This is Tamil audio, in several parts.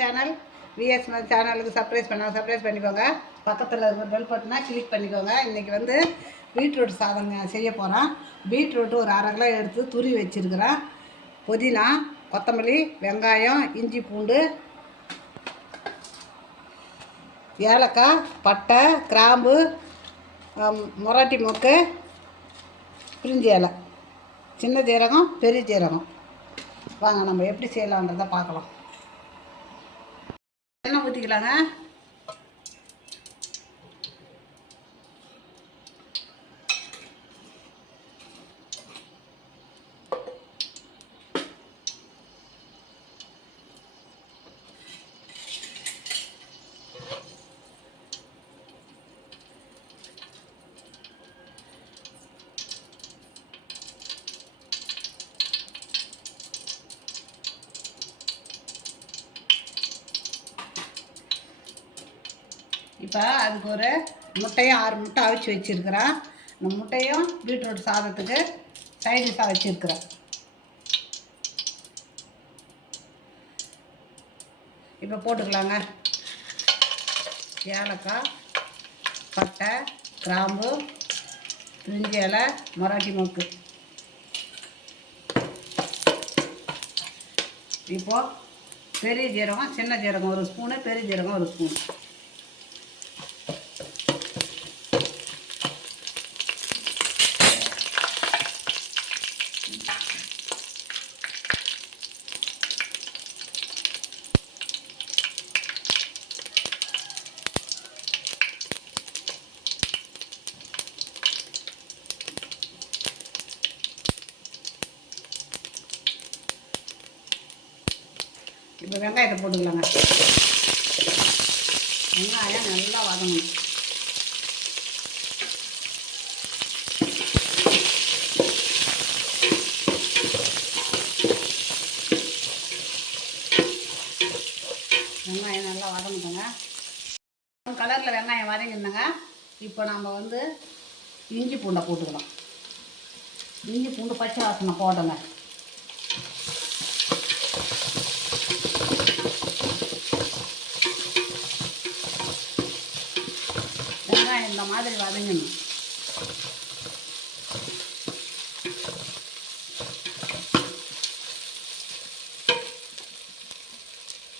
சேனல் விஎஸ் சேனலுக்கு சர்ப்ரைஸ் பண்ணாங்க சர்ப்ரைஸ் பண்ணிக்கோங்க. பக்கத்தில் இருக்கிற பெல் பட்டனா கிளிக் பண்ணிக்கோங்க. இன்றைக்கி வந்து பீட்ரூட் சாதம் செய்ய போகிறோம் பீட்ரூட் ஒரு அரை கிலோ எடுத்து துருவி வச்சுருக்கிறேன் புதினா கொத்தமல்லி வெங்காயம் இஞ்சி பூண்டு ஏலக்காய் பட்டை கிராம்பு மொராட்டி மொக்கு பிரிஞ்சி இலை. சின்ன ஜீரகம் பெரிய ஜீரகம். வாங்க நம்ம எப்படி செய்யலான்றதை பார்க்கலாம். ఇలాగా இப்போ அதுக்கு ஒரு முட்டையும் ஆறு முட்டை அவிச்சு வச்சுருக்கிறேன். இந்த முட்டையும் பீட்ரூட் சாதத்துக்கு சைடிஷாக வச்சுருக்கிறேன். இப்போ போட்டுக்கலாங்க. ஏலக்காய் பட்டை கிராம்பு பிரிஞ்சி இலை மராட்டி மொக்கு. இப்போது பெரிய ஜீரகம் சின்ன ஜீரகம் ஒரு ஸ்பூனு பெரிய ஜீரகம் ஒரு ஸ்பூன். இப்போ வெங்காயத்தை போட்டுக்கலாங்க. வெங்காயம் நல்லா வதங்கணும் வெங்காயம் நல்லா வதங்கணுங்க கலரில் வெங்காயம் வதங்கிருந்தங்க இப்போ நம்ம வந்து இஞ்சி பூண்டை போட்டுக்கலாம் இஞ்சி பூண்டு பச்சை வாசனை போட்டோங்க வெங்காயம் இந்த மாதிரி வதங்கணும்.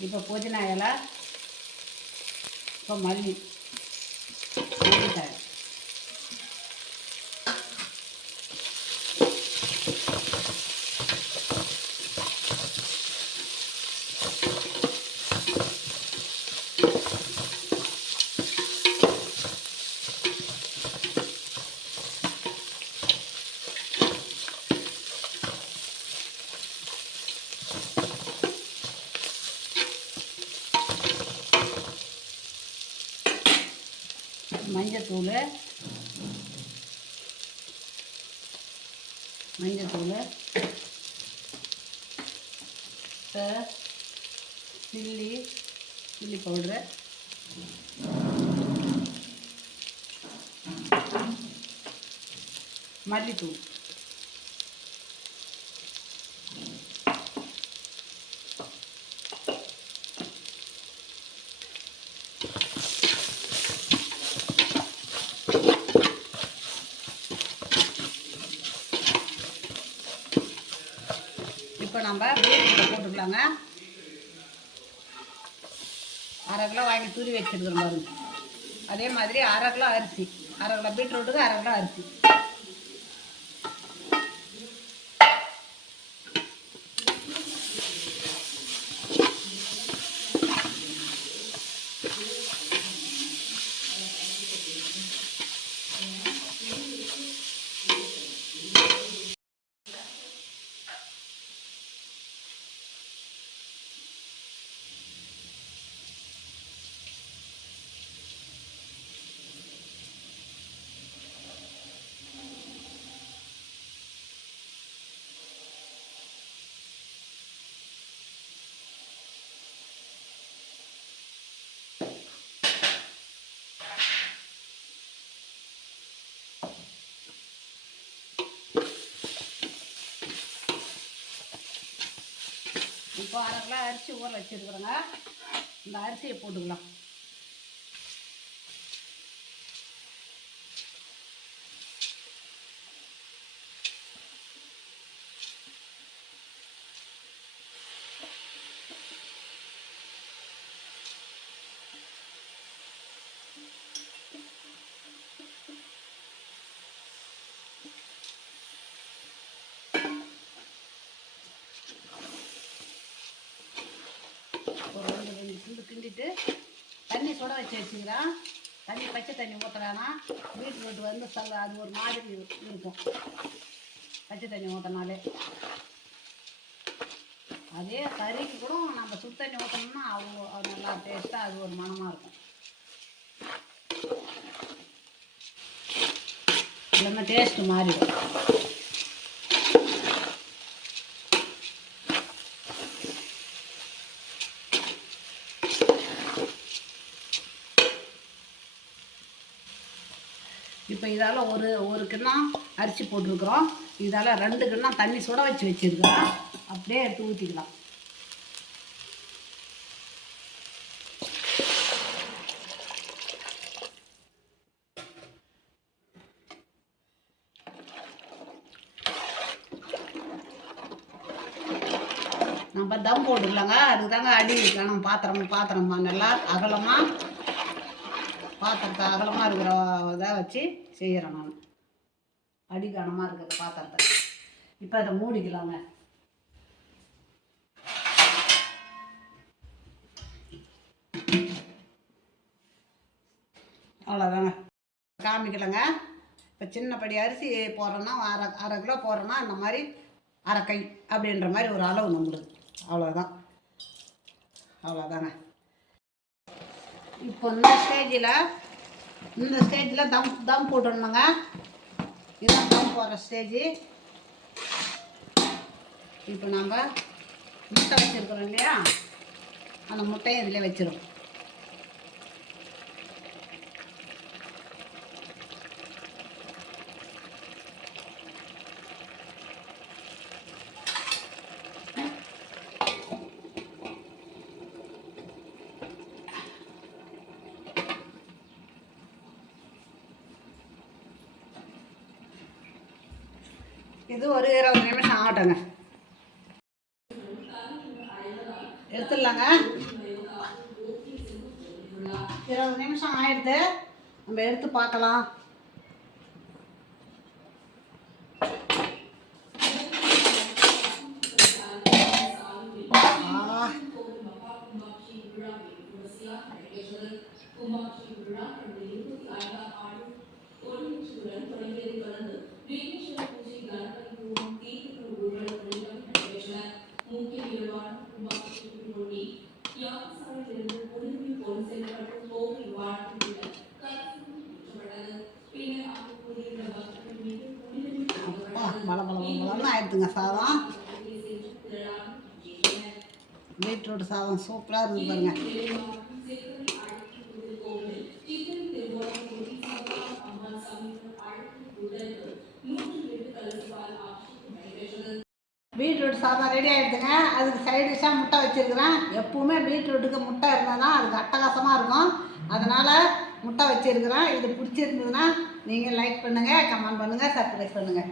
இப்போ புதினா இலை 放碗里。炒韭 மஞ்சத்தூள். மஞ்சத்தூள். Chilli chilli powder. மல்லித்தூள். இப்போ நம்ம பீட்ரூட்டை போட்டுக்கலாங்க. அரை கிலோ வாங்கி துரி வச்சுருக்கிறோம் பாருங்க. அதே மாதிரி அரை கிலோ அரிசி. அரை கிலோ பீட்ரூட்டுக்கு அரை கிலோ அரிசி. இப்போ அரை கிலோ அரிசி ஊற வச்சுருக்குறோங்க. இந்த அரிசியை போட்டுக்கலாம். ஒரு ரெண்டு ரெண்டு துண்டு கிண்டிட்டு தண்ணி சுட வச்சு வச்சுக்கிறான் தண்ணி பச்சை தண்ணி ஊற்றுறானா பீட்ரூட் வந்து சல் அது ஒரு மாதிரி இருக்கும். பச்சை தண்ணி ஊற்றினாலே அதே கறிக்கு கூட நம்ம சுடு தண்ணி ஊற்றணும்னா அவ்வளோ அது நல்லா டேஸ்ட்டாக அது ஒரு மணமாக இருக்கும். எல்லாமே டேஸ்ட்டு மாறிடும். இப்போ இதால் ஒரு ஒரு கிண்ணம் அரிசி போட்டிருக்கிறோம். இதால் ரெண்டு கிண்ணம் தண்ணி சுட வச்சு வச்சுருக்கிறோம் அப்படியே எடுத்து ஊற்றிக்கலாம் நம்ம தம் போட்டுக்கலாங்க. அதுக்கு தாங்க அடி கணம் பாத்திரம் பாத்திரமா நல்லா அகலமாக பாத்திரத்தை அகலமாக இருக்கிற இதை வச்சு செய்கிறேன் நான். அடிக்கணமாக இருக்கிற பாத்திரத்தை. இப்போ அதை மூடிக்கலாங்க. அவ்வளோதாங்க காமிக்கலைங்க. இப்போ சின்னப்படி அரிசி போடுறோன்னா அரை அரை கிலோ போடுறோன்னா இந்த மாதிரி அரை கை அப்படின்ற மாதிரி ஒரு அளவு நம்மளுக்கு. அவ்வளோதான் அவ்வளோதாங்க இப்போ இந்த ஸ்டேஜில் இந்த ஸ்டேஜில் தம் தம் போட்டுடணுங்க. இதுதான் தம் போடுற ஸ்டேஜி இப்போ நம்ம முட்டை வச்சுருக்குறோம் இல்லையா? அந்த முட்டையும் இதில் வச்சிருவோம். இது ஒரு இருபது நிமிஷம் ஆகட்டங்க. எடுத்துடலாங்க. இருபது நிமிஷம் ஆயிடுது. நம்ம எடுத்து பார்க்கலாம். மூணு ஆயிடுதுங்க சாதம். பீட்ரூட் சாதம் சூப்பராக இருக்குது பாருங்க. பீட்ரூட் சாதம் ரெடி ஆகிடுதுங்க அதுக்கு சைடு டிஷ்ஷாக முட்டை வச்சுருக்கிறேன். எப்பவுமே பீட்ரூட்டுக்கு முட்டை இருந்தால் தான் அதுக்கு அட்டகாசமாக இருக்கும். அதனால் முட்டை வச்சுருக்கிறேன். இது பிடிச்சிருந்ததுன்னா நீங்கள் லைக் பண்ணுங்கள் கமெண்ட் பண்ணுங்கள் சப்ஸ்கிரைப் பண்ணுங்கள்